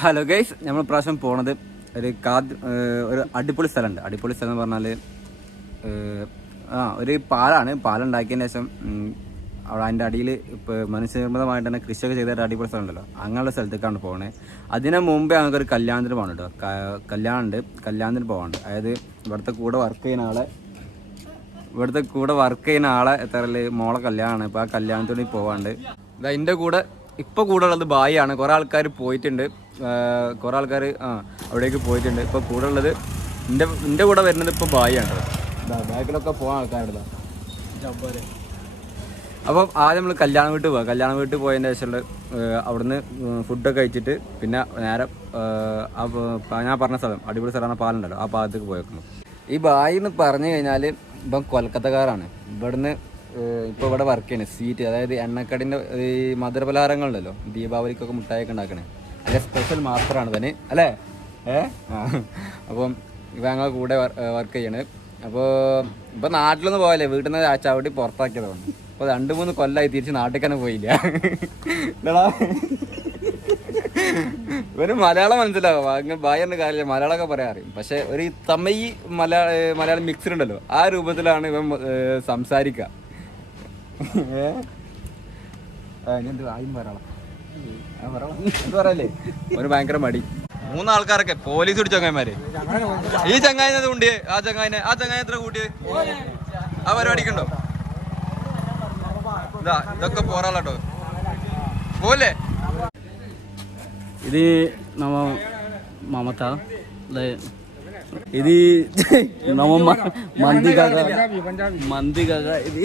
Hello guys നമ്മൾ പ്രാവശ്യം പോണത് ഒരു കാത് ഒരു അടിപൊളി സ്ഥലമുണ്ട്. അടിപൊളി സ്ഥലം എന്ന് പറഞ്ഞാൽ ആ ഒരു പാലാണ്. പാലുണ്ടാക്കിയതിന് ശേഷം അവിടെ അതിന്റെ അടിയിൽ ഇപ്പോൾ മനുഷ്യനിർമ്മിതമായിട്ട് തന്നെ കൃഷിയൊക്കെ ചെയ്തിട്ട് അടിപൊളി സ്ഥലമുണ്ടല്ലോ. അങ്ങനെയുള്ള സ്ഥലത്തേക്കാണ് പോകണേ അതിന് മുമ്പേ ഞങ്ങൾക്ക് ഒരു കല്യാണത്തിന് പോകണം കേട്ടോ. കല്യാണമുണ്ട് കല്യാണത്തിന് പോകാനുണ്ട് അതായത് ഇവിടുത്തെ കൂടെ വർക്ക് ചെയ്യുന്ന ആളെ ഇവിടുത്തെ കൂടെ വർക്ക് ചെയ്യുന്ന ആളെ എത്ര മോളെ കല്യാണമാണ് ഇപ്പോൾ ആ കല്യാണത്തോടെ പോവാണ്ട് ഇതാ കൂടെ ഇപ്പോൾ കൂടെ ഉള്ളത് ബായിയാണ്. കുറേ ആൾക്കാർ പോയിട്ടുണ്ട്. കുറേ ആൾക്കാർ ആ അവിടേക്ക് പോയിട്ടുണ്ട്. ഇപ്പോൾ കൂടെ ഉള്ളത് എന്റെ എന്റെ കൂടെ വരുന്നത് ഇപ്പോൾ ബായിയാണ്. ബാക്കിലൊക്കെ പോകാൻ ആൾക്കാരുണ്ട് അപ്പം ആദ്യം നമ്മൾ കല്യാണ വീട്ടിൽ പോകാം കല്യാണ വീട്ടിൽ പോയതിന്റെ ശേഷം അവിടുന്ന് ഫുഡൊക്കെ കഴിച്ചിട്ട് പിന്നെ നേരെ ഞാൻ പറഞ്ഞ സ്ഥലം അടിപൊളി സ്ഥലമാണ് പാലുണ്ടല്ലോ ആ പാലത്തേക്ക് പോയേക്കുന്നു. ഈ ബായി എന്ന് പറഞ്ഞു കഴിഞ്ഞാൽ ഇപ്പം കൊൽക്കത്തക്കാരാണ്. ഇവിടുന്ന് ഇപ്പോൾ ഇവിടെ വർക്ക് ചെയ്യുന്നത് സ്വീറ്റ് അതായത് എണ്ണക്കടിന്റെ ഈ മധുരപലഹാരങ്ങളുണ്ടല്ലോ ദീപാവലിക്കൊക്കെ മുട്ടായൊക്കെ ഉണ്ടാക്കണേ. അല്ലെ സ്പെഷ്യൽ മാത്രമാണ് തന്നെ അല്ലേ? ഏ? അപ്പം ഇവ ഞങ്ങളെ കൂടെ വർക്ക് ചെയ്യണേ. അപ്പോൾ ഇപ്പം നാട്ടിലൊന്നും പോയല്ലേ വീട്ടിൽ നിന്ന് ചവിട്ടി പുറത്താക്കിയതാണ് അപ്പോൾ രണ്ട് മൂന്ന് കൊല്ലമായി തിരിച്ച് നാട്ടിൽ തന്നെ പോയില്ല. ഒരു മലയാളം മനസ്സിലാവും. അങ്ങ് ബായറിന് കാര്യമില്ല. മലയാളമൊക്കെ പറയാൻ അറിയും. പക്ഷെ ഒരു തമിഴ് മലയാള മലയാളം മിക്സ്ഡ് ഉണ്ടല്ലോ. ആ രൂപത്തിലാണ് ഇവൻ സംസാരിക്കുക ഒരു ഭയങ്കര മടി. മൂന്നാൾക്കാരൊക്കെ പോലീസ് പിടിച്ച ചങ്ങായിമാര്. ഈ ചങ്ങായിനത് ഉണ്ട് ആ ചങ്ങായിനെ ആ ചങ്ങായി എത്ര കൂട്ടി ആ പരിപാടിക്കുണ്ടോ? ഇതാ ഇതൊക്കെ പോരാട്ടോ പോലെ ഇത് നമ്മ മമത ఇది నమ మ- మంది కాగా మంది కాగా ఇది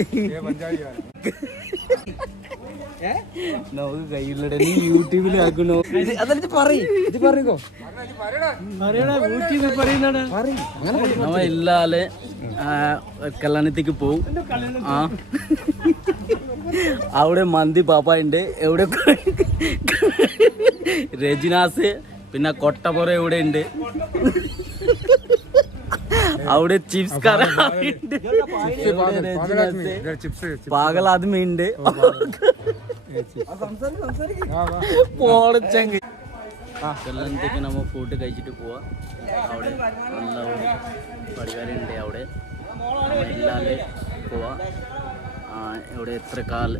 നമുക്ക് കയ്യിലൂടെ നീ യൂട്യൂബിൽ ആക്കണോ അതെനിക്ക് പറയും ഇത് പറയുകോ യൂട്യൂബിൽ പറയുന്നടാ നമ്മ ഇല്ലാലെ കല്യാണത്തേക്ക് പോവും ആ അവിടെ മന്തി പാപ്പ ഉണ്ട് എവിടെ രജിനാസ് പിന്നെ കൊട്ടപ്പുറ ഇവിടെ ഉണ്ട് അവിടെ ചിപ്സ് കറ ഉണ്ട്. ഇവിടെ രജിനാസ്. പാഗലാദ്മി ഉണ്ട് പോളച്ചങ്ക് കല്യാണത്തേക്ക് നമ്മ ഫുഡ് കഴിച്ചിട്ട് പോവാ അവിടെ നല്ല ഒരു പരിപാടിയുണ്ട് അവിടെ നമ്മ എല്ലാവരും പോവാ ആ, ഇവിടെ എത്ര കാൽ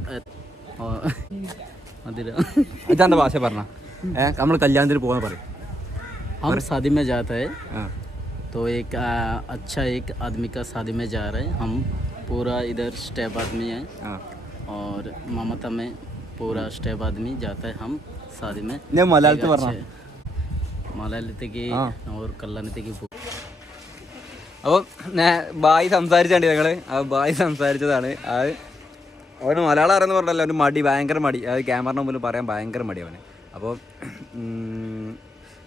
മധുര ഇതാന്റെ ഭാഷ പറഞ്ഞ ഏ നമ്മൾ കല്യാണത്തിന് പോകാൻ പറയും हम शादी में जाते हैं ആ तो एक आ, अच्छा एक आदमी का शादी में जा रहे हैं हम पूरा इधर स्टेप आदमी है ആ और ममता में पूरा स्टेप आदमी जाता है हम शादी में ഞാൻ മലയാളത്തിൽ പറഞ്ഞ മലയാളത്തേക്ക് ആ. और കല്യാണത്തേക്ക് പോകും അപ്പം ബായി സംസാരിച്ചാണ്ട് ഞങ്ങള് ആ ബായി സംസാരിച്ചതാണ് അത് അവന് മലയാളം അറിയുന്ന പറഞ്ഞല്ലോ അവന് മടി ഭയങ്കര മടി അത് ക്യാമറ മുമ്പിൽ പറയാൻ ഭയങ്കര മടി അവന് അപ്പോൾ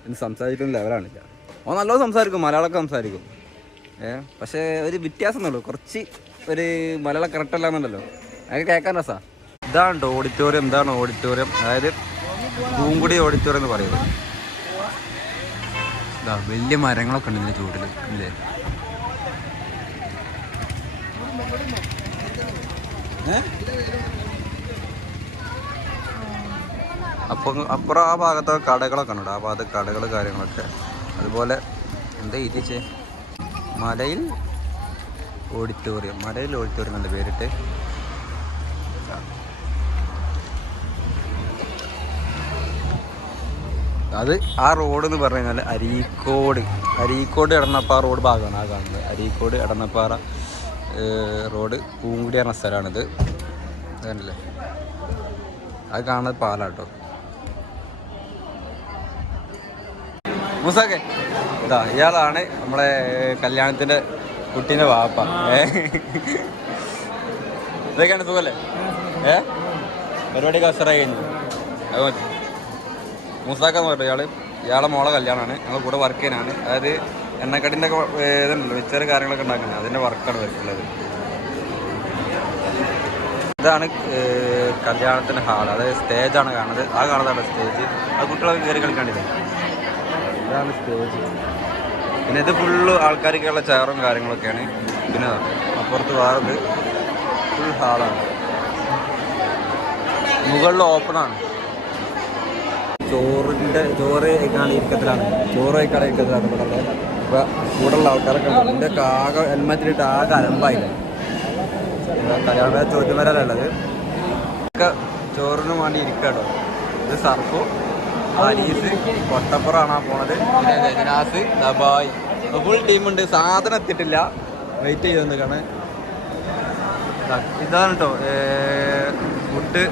ഇന്ന് സംസാരിക്കുന്ന ലെവലാണില്ല അവൻ നല്ലോണം സംസാരിക്കും മലയാളമൊക്കെ സംസാരിക്കും. ഏ പക്ഷേ ഒരു വ്യത്യാസം എന്നുള്ളൂ കുറച്ച് ഒരു മലയാളം കറക്റ്റ് അല്ലാന്നുണ്ടല്ലോ. അതിന് കേൾക്കാൻ രസാ. ഇതാണ് ഓഡിറ്റോറിയം എന്താണ് ഓഡിറ്റോറിയം അതായത് പൂങ്കുടി ഓഡിറ്റോറിയം എന്ന് പറയുന്നത്. ഇതാ വലിയ മരങ്ങളൊക്കെ ഉണ്ട് ഇതിന്റെ ചൂടിൽ ഇല്ലേ? അപ്പോൾ അപ്പുറം ആ ഭാഗത്തൊക്കെ കടകളൊക്കെ ഉണ്ട് ആ ഭാഗത്ത് കടകൾ കാര്യങ്ങളൊക്കെ. അതുപോലെ എന്താ എഴുതിച്ചേ മലയിൽ ഓഡിറ്റോറിയം. മലയിൽ ഓഡിറ്റോറിയം എന്ന് പേരിട്ട്. അത് ആ റോഡ് എന്ന് പറഞ്ഞു കഴിഞ്ഞാൽ അരീക്കോട്. അരീക്കോട് എടന്നപ്പാറ റോഡ് ഭാഗമാണ് ആ കാണുന്നത്. അരീക്കോട് എടന്നപ്പാറ റോഡ് പൂങ്കുടി പറഞ്ഞ സ്ഥലമാണിത്. അതല്ലേ അത് കാണുന്നത് പാലാട്ടോ. മൂസാക്കെ. ഇതാ ഇയാളാണ് നമ്മളെ കല്യാണത്തിന്റെ കുട്ടീന്റെ വാപ്പ. ഏ ഇതൊക്കെയാണ് സുഖല്ലേ? ഏ? പരിപാടി കസറായി കഴിഞ്ഞു. അത് മതി. മൂസാക്കെന്ന് പറഞ്ഞു ഇയാൾ ഇയാളെ മോളെ കല്യാണമാണ്. ഞങ്ങൾ കൂടെ വർക്ക് ചെയ്യാനാണ്. അതായത് എണ്ണക്കടിന്റെ ഇതുണ്ടല്ലോ മിച്ചറ് കാര്യങ്ങളൊക്കെ ഉണ്ടാക്കുന്നത് അതിന്റെ വർക്കാണ് വരുന്നത് ഇതാണ് കല്യാണത്തിന്റെ ഹാൾ അതായത് സ്റ്റേജാണ് കാണുന്നത്. ആ കാണുന്നതാണ് സ്റ്റേജ്. അത് കുട്ടികളൊക്കെ കയറി കളിക്കാണ്ടില്ലേ? ഇതാണ് സ്റ്റേജ് പിന്നെ ഇത് ഫുള്ള് ആൾക്കാർക്കുള്ള ചെയറും കാര്യങ്ങളൊക്കെയാണ് പിന്നെ അപ്പുറത്ത് വേറത് ഫുൾ ഹാളാണ് മുകളിൽ ഓപ്പണാണ് ചോറിന്റെ ചോറ് കാണി ഇരിക്കത്തിലാണ്. ചോറ് കഴിക്കാനുള്ള ഇരിക്കത്തിലാണ് ഇവിടെ ഉള്ളത്. ഇപ്പോൾ കൂടെയുള്ള ആൾക്കാരൊക്കെ ഉണ്ട്. എന്റെ ഒക്കെ ആകെ ഹെൽമെറ്റിലിട്ട് ആകെ അലമ്പായില്ല. കല്യാണ ചോദ്യമരല്ലുള്ളത് ഒക്കെ ചോറിന് വേണ്ടി ഇരിക്കട്ടോ. ഇത് സർഫു അനീസ് കൊട്ടപ്പുറാണ് പോണത്. രജനാസ് ദബായ്. ഫുൾ ടീമുണ്ട് സാധനം എത്തിയിട്ടില്ല. വെയിറ്റ് ചെയ്ത് നിൽക്കാണ് ഇതാണ് കേട്ടോ ഫുഡ്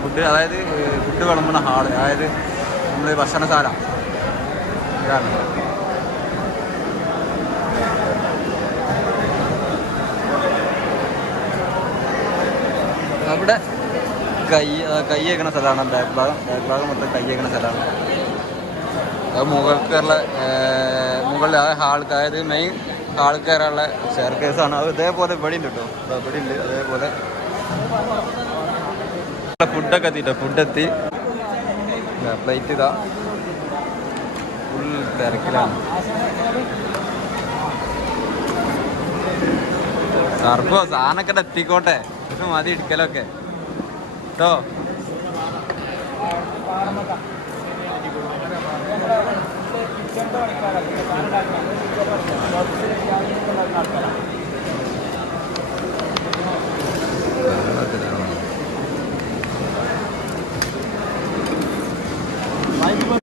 ഫുഡ് അതായത് ഫുഡ് വിളമ്പുന്ന ഹാൾ അതായത് നമ്മൾ ഭക്ഷണശാല. ഇതാണ്. അവിടെ കൈ കൈ വെക്കണ സ്ഥലമാണ്. ബാക്ക് ഭാഗം ബാക്ക് ഭാഗം മൊത്തം കൈ വെക്കണ സ്ഥലമാണ്. അത് മുകളിൽ മുകളിൽ ആ ഹാൾക്ക് അതായത് മെയിൻ ആൾക്കാരുള്ള ഷെയർ അത് ഇതേപോലെ ഇവിടെ ഉണ്ട് കേട്ടോ. ഇവിടെ ഉണ്ട് അതേപോലെ. ഫുഡൊക്കെ എത്തിട്ടോ. ഫുഡ് എത്തി. പ്ലേറ്റ് ഇതാ. ഫുൾ തിരക്കിലാണ്. സർപ്പോ സാധനമൊക്കെ ഇവിടെ എത്തിക്കോട്ടെ. ഇത് മതി ഇടിക്കലൊക്കെ. കേട്ടോ.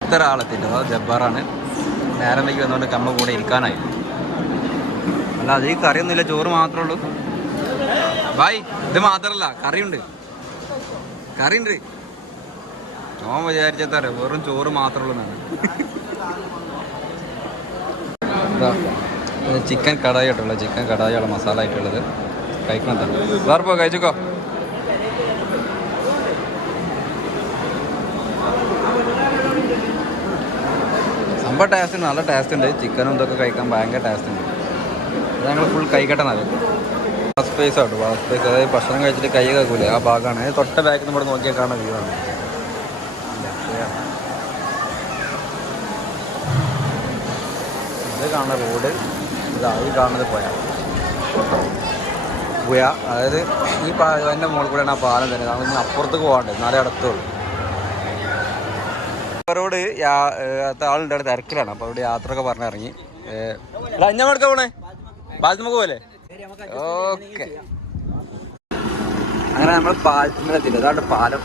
ഇത്ര ആളെത്തിട്ടോ അത് ജബ്ബാറാണ്. നേരം വൈകി വന്നുകൊണ്ട് കമ്മ കൂടെ ഇരിക്കാനായി. അല്ല അത് ഈ കറിയൊന്നുമില്ല ചോറ് മാത്രമേ ഉള്ളൂ. ബായ് ഇത് മാത്രമല്ല കറിയുണ്ട്. കറിയുണ്ട്. ഞാൻ വിചാരിച്ചാ വെറും ചോറ് മാത്രമുള്ളതാണ് ഉള്ളൂ ചിക്കൻ കടായി ആയിട്ടുള്ളത് ചിക്കൻ കടായിയുള്ള മസാല ആയിട്ടുള്ളത് കഴിക്കണം തന്നെ പോ കഴിച്ചോ സംഭവം ടേസ്റ്റ് ഉണ്ട് നല്ല ടേസ്റ്റ് ഉണ്ട്. ചിക്കനും ഇതൊക്കെ കഴിക്കാൻ ഭയങ്കര ടേസ്റ്റ് ഉണ്ട്. ഞങ്ങൾ full wash space auto wash space അതായത് ഭക്ഷണം കഴിച്ചിട്ട് കൈ കേൾക്കൂലേ ആ ഭാഗമാണ് തൊട്ട ബാക്കിൽ നിന്ന് ഇവിടെ നോക്കിയാൽ കാണാൻ വ്യൂ ആണ്. ഇത് കാണുന്ന റോഡ് ഇതാ ഈ കാണുന്നത് പോയ പുയ അതായത് ഈ പാ എന്റെ മുകളിൽ കൂടെയാണ് ആ പാലം തന്നെ. നമ്മൾ അപ്പുറത്തേക്ക് പോകാണ്ട് നാളെ അടുത്തുള്ളൂ. റോഡ് ആളുണ്ട് തിരക്കിലാണ്. അപ്പോൾ അവിടെ യാത്ര ഒക്കെ പറഞ്ഞിറങ്ങി അഞ്ഞ എടുക്കാൻ പോണേ? നമുക്ക് പോലെ ഓക്കെ അങ്ങനെ നമ്മൾ പാലത്തിലെത്തില്ല അതാണ് പാലം.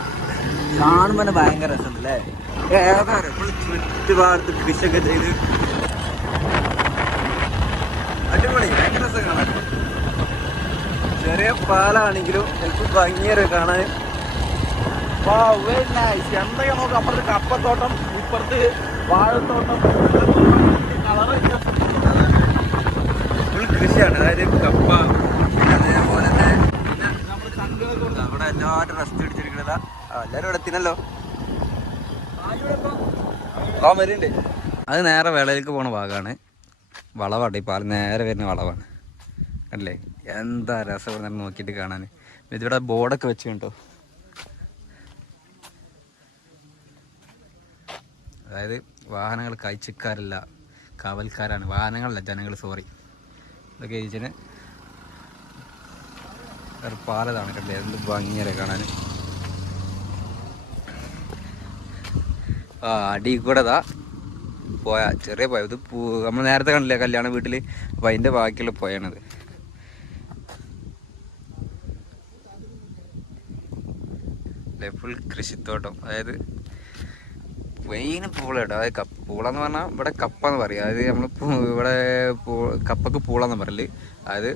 കാണുമ്പോൾ തന്നെ ഭയങ്കര രസമുണ്ടല്ലേ? ഏതാ ചുറ്റുപാടത്ത് കൃഷിയൊക്കെ ചെയ്ത് അടിപൊളി. ഭയങ്കര രസം കാണാൻ. ചെറിയ പാലാണെങ്കിലും എനിക്ക് ഭംഗിയൊരു കാണാൻ. എന്തൊക്കെ നോക്കാം? അപ്പുറത്ത് കപ്പത്തോട്ടം ഇപ്പുറത്ത് വാഴത്തോട്ടം. കളറ് കൃഷിയാണ്. അതായത് കപ്പ അതേപോലെ അവിടെ എല്ലാവരും റെസ്റ്റ് അടിച്ചിരിക്കണതാ എല്ലാവരും ഇവിടെ എത്തിനല്ലോ ആ വരുന്നുണ്ട് അത് നേരെ വിളയിലേക്ക് പോണ ഭാഗമാണ് വളവാണ്. ഈ പാലം നേരെ വരുന്ന വളവാണ്. അല്ലേ എന്താ രസം നോക്കിയിട്ട് കാണാൻ ഇതിവിടെ ബോർഡൊക്കെ വെച്ച് കണ്ടോ? അതായത് വാഹനങ്ങൾ കാഴ്ചക്കാരല്ല കാവൽക്കാരാണ്. വാഹനങ്ങളല്ല ജനങ്ങൾ സോറി ചോദിച്ചാൽ ഒരു പാലതാണ് കണ്ടേ എന്ത് ഭംഗിയല്ലേ കാണാൻ ആ അടി കൂടെ പോയ ചെറിയ പോയ. ഇത് നമ്മൾ നേരത്തെ കണ്ടില്ലേ കല്യാണ വീട്ടിൽ അപ്പം അതിന്റെ ബാക്കിയുള്ള പോയാണത്. ഫുൾ കൃഷിത്തോട്ടം. അതായത് മെയിൻ പൂള കേട്ടോ അതായത് കപ്പ പൂള എന്ന് പറഞ്ഞാൽ ഇവിടെ കപ്പ എന്ന് പറയും. അതായത് നമ്മൾ ഇവിടെ കപ്പക്ക് പൂള എന്ന് പറയൽ. അതായത്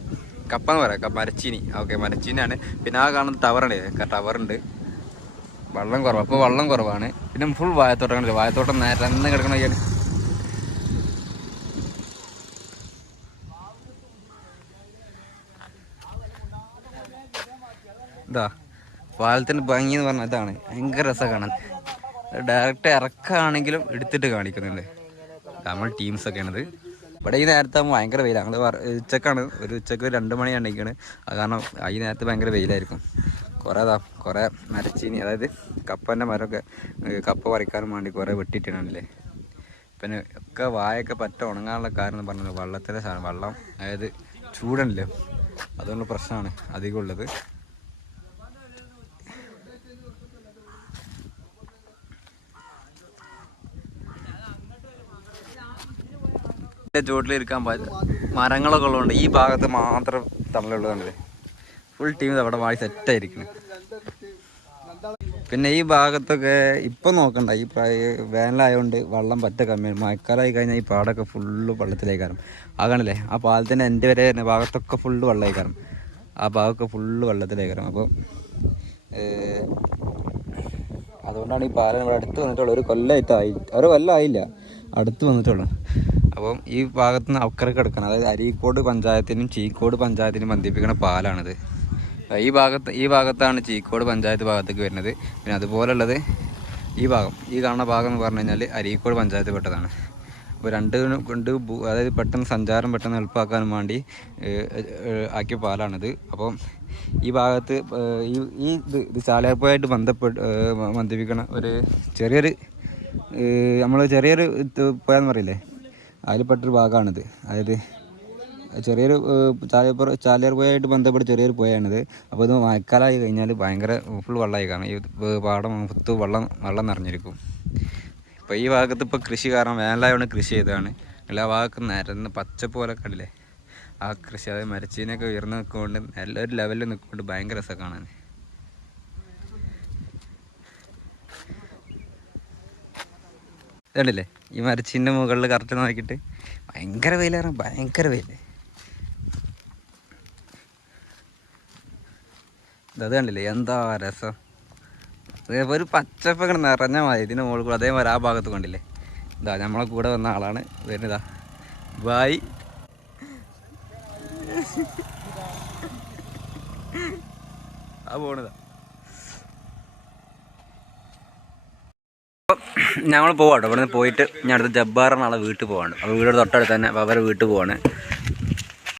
കപ്പ എന്ന് പറയാം മരച്ചീനി. ഓക്കെ മരച്ചീനിയാണ്. പിന്നെ ആ കാണുന്ന ടവറുണ്ട് ടവറുണ്ട്. വെള്ളം കുറവ്. അപ്പോൾ വെള്ളം കുറവാണ്. പിന്നെ ഫുൾ വായത്തോട്ടം കണ്ടില്ല വായത്തോട്ടം എന്ന് കിടക്കണ നോക്കിയാണ് ഇതാ. പാലത്തിന്റെ ഭംഗി എന്ന് പറഞ്ഞാൽ ഇതാണ്. ഭയങ്കര രസമാണ് ഡയറക്റ്റ് ഇറക്കാണെങ്കിലും എടുത്തിട്ട് കാണിക്കുന്നുണ്ട്. നമ്മൾ ടീംസൊക്കെയാണിത് ഇവിടെ ഈ നേരത്തെ ഭയങ്കര വെയിലാണ് ഞങ്ങൾ ഉച്ചക്കാണ്. ഒരു ഉച്ചയ്ക്ക് രണ്ട് മണി ഉണ്ടെങ്കിണ് അത് കാരണം ഈ നേരത്തെ ഭയങ്കര വെയിലായിരിക്കും. കുറേ താ കുറേ മരച്ചീനി അതായത് കപ്പന്റെ മരമൊക്കെ കപ്പ പറിക്കാനും വേണ്ടി കുറേ വെട്ടിയിട്ടാണല്ലേ പിന്നെ ഒക്കെ വായൊക്കെ പറ്റ ഉണങ്ങാനുള്ള കാരണം എന്ന് പറഞ്ഞത് വെള്ളത്തിലെ സാധനം വെള്ളം അതായത് ചൂടല്ലേ? അതുകൊണ്ട് പ്രശ്നമാണ് അധികം ഉള്ളത്. ചുവട്ടിലിരിക്കാൻ പാടില്ല മരങ്ങളൊക്കെ ഉള്ളതുകൊണ്ട് ഈ ഭാഗത്ത് മാത്രം തണലുള്ളത് ഫുൾ ടീം അവിടെ വാഴ സെറ്റായിരിക്കുന്നു പിന്നെ ഈ ഭാഗത്തൊക്കെ ഇപ്പം നോക്കണ്ട ഈ വേനലായതുകൊണ്ട് വെള്ളം പറ്റ കമ്മിയാണ് മഴക്കാലമായി കഴിഞ്ഞാൽ ഈ പാടൊക്കെ ഫുള്ള് വെള്ളത്തിലായി കാരണം ആകണല്ലേ ആ പാലത്തിന്റെ എന്റെ വരെ വരുന്ന ഭാഗത്തൊക്കെ ഫുള്ള് വെള്ളമായിക്കാരം ആ ഭാഗമൊക്കെ ഫുള്ള് വെള്ളത്തിലേക്കാരം. അപ്പോൾ അതുകൊണ്ടാണ് ഈ പാലം ഇവിടെ അടുത്ത് വന്നിട്ടുള്ളത് ഒരു കൊല്ലമായിട്ടായി ഒരു കൊല്ലമായില്ല അടുത്ത് വന്നിട്ടുള്ളൂ. അപ്പം ഈ ഭാഗത്ത് നിന്ന് അക്കരക്ക് കിടക്കണം. അതായത് അരീക്കോട് പഞ്ചായത്തിനും ചീക്കോട് പഞ്ചായത്തിനും ബന്ധിപ്പിക്കുന്ന പാലാണിത്. ഈ ഭാഗത്ത് ഈ ഭാഗത്താണ് ചീക്കോട് പഞ്ചായത്ത് ഭാഗത്തേക്ക് വരുന്നത്. പിന്നെ അതുപോലുള്ളത് ഈ ഭാഗം. ഈ കാണുന്ന ഭാഗം എന്ന് പറഞ്ഞു കഴിഞ്ഞാൽ അരീക്കോട് പഞ്ചായത്ത് പെട്ടതാണ്. അപ്പോൾ രണ്ട് കൊണ്ട് അതായത് പെട്ടെന്ന് സഞ്ചാരം പെട്ടെന്ന് എളുപ്പമാക്കാൻ വേണ്ടി ആക്കിയ പാലാണിത്. അപ്പം ഈ ഭാഗത്ത് ഈ ഈ ഇത് ഇത് ബന്ധപ്പെട്ട് ബന്ധിപ്പിക്കണ ഒരു ചെറിയൊരു നമ്മൾ ചെറിയൊരു പോയാന്ന് പറയില്ലേ? അതിൽപ്പെട്ടൊരു ഭാഗമാണിത്. അതായത് ചെറിയൊരു ചാലിയപ്പുറ ചാലിയർപുഴയായിട്ട് ബന്ധപ്പെട്ട് ചെറിയൊരു പുഴയാണിത്. അപ്പോൾ ഇത് മഴക്കാലമായി കഴിഞ്ഞാൽ ഭയങ്കര ഫുൾ വെള്ളമായി കാരണം ഈ പാടം മൊത്തം വെള്ളം വെള്ളം നിറഞ്ഞിരിക്കും. ഇപ്പോൾ ഈ ഭാഗത്ത് ഇപ്പോൾ കൃഷി കാരണം വേനലായതുകൊണ്ട് കൃഷി ചെയ്തതാണ്. എല്ലാ ഭാഗത്തും നിരന്ന് പച്ചപ്പ് പോലെ കണ്ടില്ലേ? ആ കൃഷി അതായത് മരച്ചീനൊക്കെ ഉയർന്ന് നിൽക്കുകൊണ്ട് നല്ലൊരു ലെവലിൽ നിൽക്കുകൊണ്ട് ഭയങ്കര രസം കാണാൻ ഇതുണ്ടല്ലേ ഈ മരച്ചിന്റെ മുകളിൽ കറക്റ്റ് നോക്കിയിട്ട്. ഭയങ്കര വെയിലാണ് ഭയങ്കര വെയിൽ ഇത് കണ്ടില്ലേ? എന്താ രസം? ഒരു പച്ചപ്പൊക്കെ നിറഞ്ഞ മതി ഇതിന്റെ മുകളിൽ കൂടെ അതേപോലെ ആ ഭാഗത്ത് കണ്ടില്ലേ? ഇതാ നമ്മളെ കൂടെ വന്ന ആളാണ്. വരുന്നതാ. ബായ് ആ പോണതാ. ഞങ്ങൾ പോവാട്ടോ. ഇവിടെ നിന്ന് പോയിട്ട് ഞാൻ അടുത്ത ജബ്ബാർ ആളെ വീട്ടിൽ പോവാണ്. അപ്പോൾ വീട് തൊട്ടടുത്ത് തന്നെ അവരെ വീട്ടിൽ പോവാണ്.